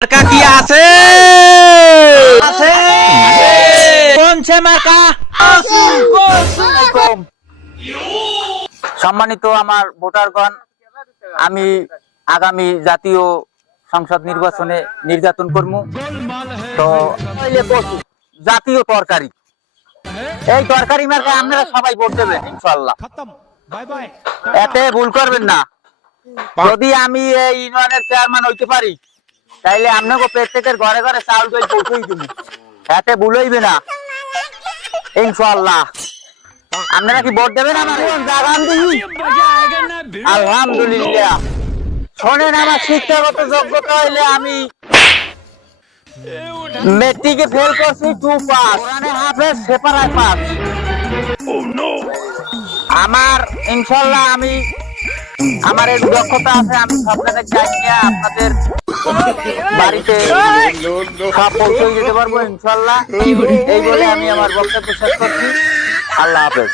মার্কা কি আছে? আছে কোন সে মার্কা? সম্মানিত আমার ভোটারগণ, আমি আগামী জাতীয় সংসদ নির্বাচনে নির্যাতন করব। তো জাতীয় তরকারি, এই তরকারি মার্কা আপনারা সবাই ভোট দেবেন ইনশাআল্লাহ। এতে ভুল করবেন না। যদি আমি এই ইউনিয়নের চেয়ারম্যান হইতে পারি তাইলে আপনাকে প্রত্যেকের ঘরে ঘরে চাউল ডাল পৌঁছেই দিব। এতে ভুল হইবে না ইনশাআল্লাহ। আপনারা কি ভোট দেবেন আমার? আলহামদুলিল্লাহ। শোনেন, আমার শিক্ষাগত যোগ্যতা হইলে আমি মেট্রিকে ফেল করছি 2 পাস, কোরআনে হাফেজ, সেপারায় পাস। আমার ইনশাআল্লাহ আমি আমার এই দক্ষতা আছে, আমি আপনাদের জানিয়ে আপনাদের বাড়িতে সব পৌঁছে দিতে পারবো ইনশাআল্লাহ। এই বলে আমি আমার বক্তব্য শেষ করছি। আল্লাহ হাফেজ।